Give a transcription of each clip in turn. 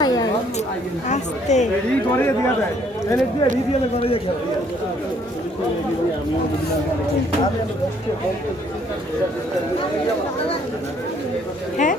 আস্তে হ্যাঁ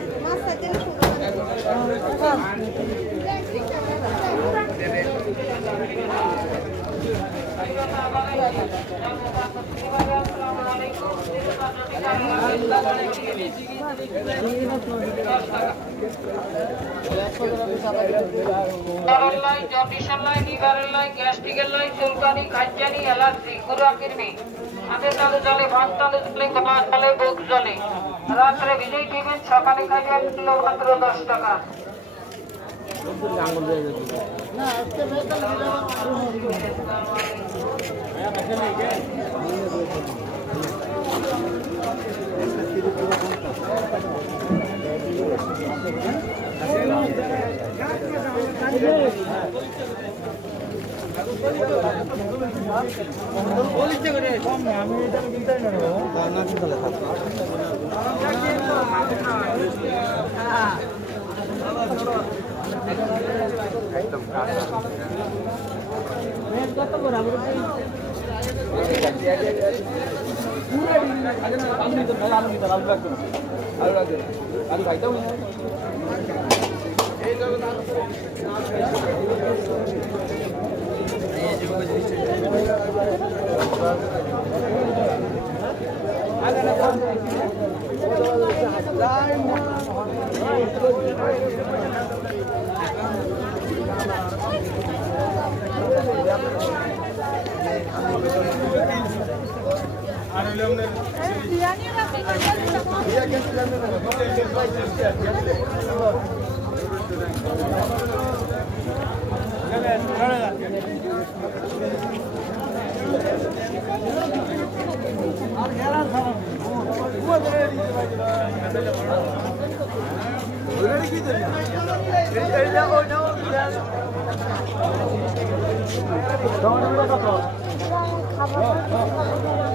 চুলকানি খাইজানি অ্যালার্জি গুড়া কিরমি হাতের তালু জলে ভাত তালু জলে গলা জলে বুক জলে রাত্রে ভিজেই দিবেন সকালে খাইবেন কিলো মাত্র 10 টাকা।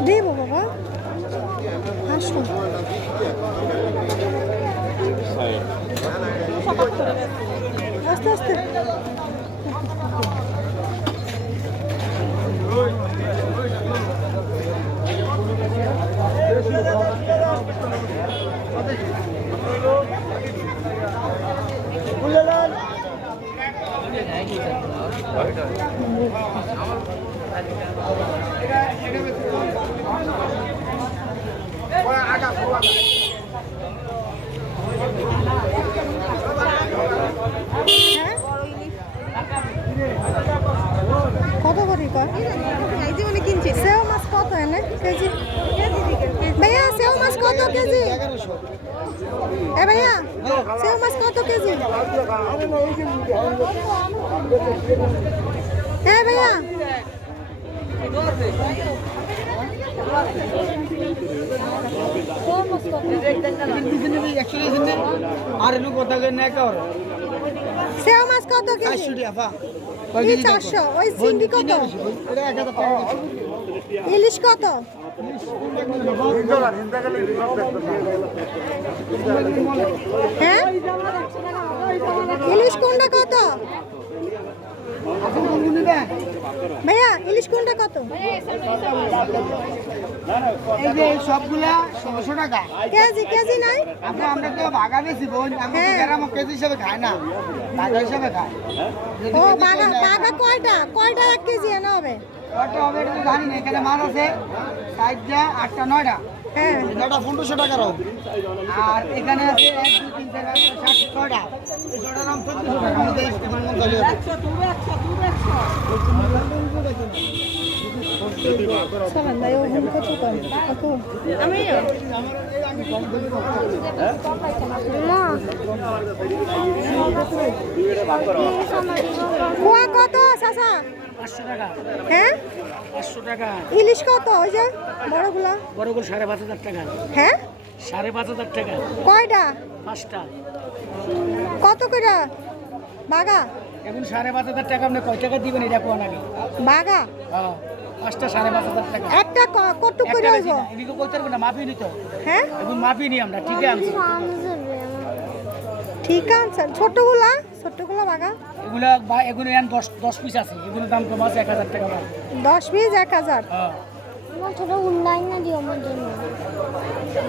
দেবো বাবা আসো আস্তে আস্তে কত করে কিনছি সেও মাছ কত এনে কেজি ভাইয়া সেও মাছ কত কেজি এ ভাইয়া সেও মাছ কত কেজি হ্যাঁ ভাইয়া সেও মাছ কত কেজি 400 ওই চিংড়ি কত ইলিশ কত হ্যাঁ ইলিশ কোনটা কত ভাইয়া ইলিশ কোনটা কত এই যে সবগুলা 1600 টাকা কেজি কেজি নাই আমরা তো ভাগা বেশি বোন আমরা গ্রাম কেজি হিসাবে খাই না ভাগা হিসাবে খাই ও বাগা বাগা কয়টা 1 কেজি এনে হবে কয়টা হবে এটা জানি না এখানে মাছ আছে 4টা 8টা 9টা হ্যাঁ 9টা 1500 টাকা রাও আর এখানে আছে 1 2 3 4 5 6টা এই 6টার দাম 1400 টাকা আমাদের মন চলে 100 সালাম দাও হোম কত করে কত আমি না কোয়া কত সাসা 500 টাকা হ্যাঁ 500 টাকা ইলিশ কত ওই যে বড়গুলা বড়গুলো 5500 টাকা হ্যাঁ 5500 টাকা কয়টা 5টা কত করে বাগা এখন 5500 টাকা আপনি কয় টাকা দিবেন এটা কোন আগে বাগা হ্যাঁ 5টা 5500 টাকা একটা কত করে হইব এদিকে কইতে পারবো না মাপি নিত হ্যাঁ এখন মাপি নি আমরা ঠিক আছে ঠিক আছে ছোটগুলা ছোট কতগুলো বাঘা? এগুলো এগুলো 10 পিস আছে, এগুলোর দাম কম আছে 1000 টাকা। 10 পিস 1000। হ্যাঁ আমার ছোট অনলাইন না দিও আমার জন্য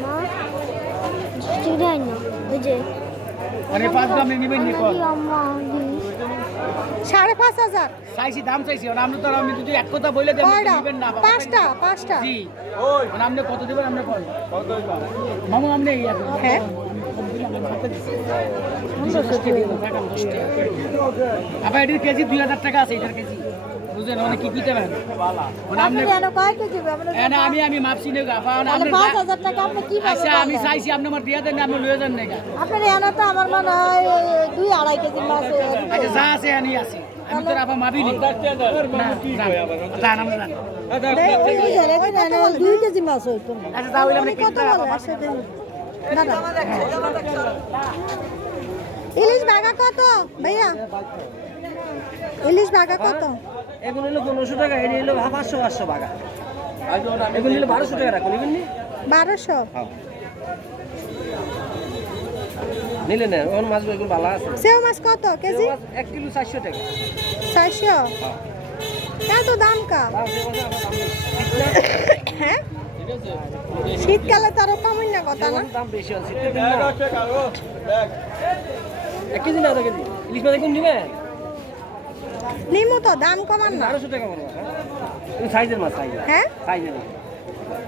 মা স্টুডেন্ট না বুঝে মানে 5 গ্রাম নেবেন নি কল আম্মা দি 5500। চাইছি দাম চাইছি, আর আপনি তো আমি যদি এক কথা বলে দেন কয়টা? নেবেন না। 5টা। জি মানে আপনি কত দিবেন আপনি কল মামু আপনি ইয়া করুন। হ্যাঁ আবার এটির কেজি 2000 টাকা আছে, এটার কেজি বুঝলেন অনেক কি দিতে পারেন মানে আপনি কয় কেজি হবে? না আমি মাপছি না আপা তাহলে 5000 টাকা আপনি কি আচ্ছা আমি চাইছি আপনি আমার দিয়া দেন, আপনি লয়ে যান না। আপনার এখানে তো আমার মনে হয় 2-2.5 কেজি মাছ। আচ্ছা যা আছে আনি আছে, আমি তো আপা মাপি নি না জান আমরা জান। 2 কেজি মাছ হইতো। আচ্ছা তা হইলে আপনি কত বলে আসলে? দাদা ইলিশ বাঘা কত ভাইয়া? ইলিশ বাঘা কত? এগুলো হলো 1500 টাকা, এটি হলো 500 টাকা। এগুলো হলো 1200 টাকা রাখুন, নিবেন নি? 1200। নিলে না ওর মাছ এগুলো ভালো আছে। সেও মাছ কত কেজি? 1 কিলো 400 টাকা। 400? এত দাম কা? হ্যাঁ শীতকালে তো আরো কমই না কথা না? দাম বেশি আছে। 1 কেজি না 2 কেজি ইলিশ মাছ কোন নিবেন? নিমু তো দাম কমান না। 1200 টাকা বলবো। এই সাইজের মাছ সাইজ। হ্যাঁ সাইজের মাছ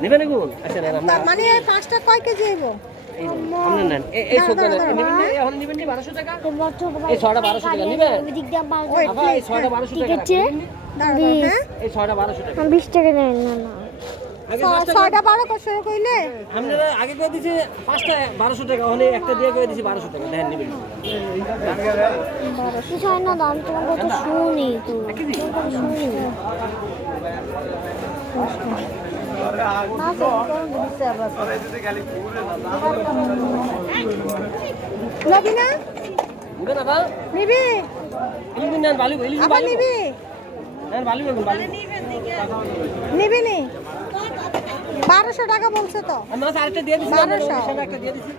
নিবেন এগুলো? আচ্ছা না তার মানে এই 5টা কয় কেজি হইব? আপনি নেন এই ছোট নিবেন নি? এখন নিবেন নি 1200 টাকা? এই 6টা 1200 টাকা নিবেন? দিক দাম পাঁচ ওই আপা এই 6টা 1200 ঠিক টাকা আছে দাঁড়া হ্যাঁ এই 6টা 1200 টাকা। 20 টাকা নেন না না 6টা 12 কত কইলে? আপনারা আগে কই দিছি 5টা 1200 টাকা, ওখানে একটা দিয়ে কই দিছি 1200 টাকা। দেন নিবেন? কিছু হয় না দাম তোমার কথা শুনি তো শুনি লবি না? নিবেন আপা? নিবি? ইলিশ নেন ভালো, ইলিশ আবার ভালো। নিবি? নেন ভালো বেগুন ভালো। নিবি নি? 1200 টাকা বলছে তো। আমি মাছ আরেকটা দিয়ে দিছি, 1200 সামনে একটা দিয়ে দিছি।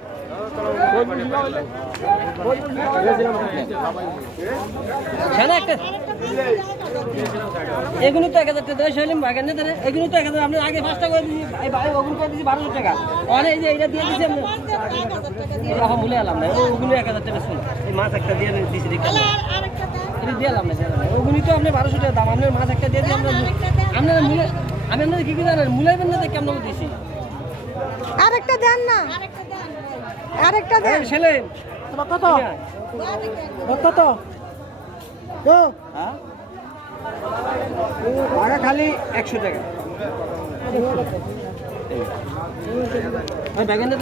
ছানা একটা এগুলো তো 1000 টাকা দেয় শৈলিম বাগান না তারে, এগুলো তো 1000 আপনি আগে 5টা করে দিছি, এই ভাই ওগুলো করে দিছি 1200 টাকা। আর এই যে এটা দিয়ে দিছি আপনি রাখা মূল্য আলাম না, ওগুলো 1000 টাকা শুন। এই মাছ একটা দিয়ে দিছি দেখলাম এটা দিয়ে আলাম না, ওগুলো তো আপনি 1200 টাকা দাম, আপনার মাছ একটা দিয়ে দিই আমরা। আপনার মূল্য আমি আপনাদের কি কি জানেন মূল্যাইবেন না দেখে আমরা দিছি। আরেকটা দেন না, আরেকটা দেন। ছেলে কত? কত? হ্যাঁ টাকা খালি 100 টাকা। ব্যাগেন্দ্র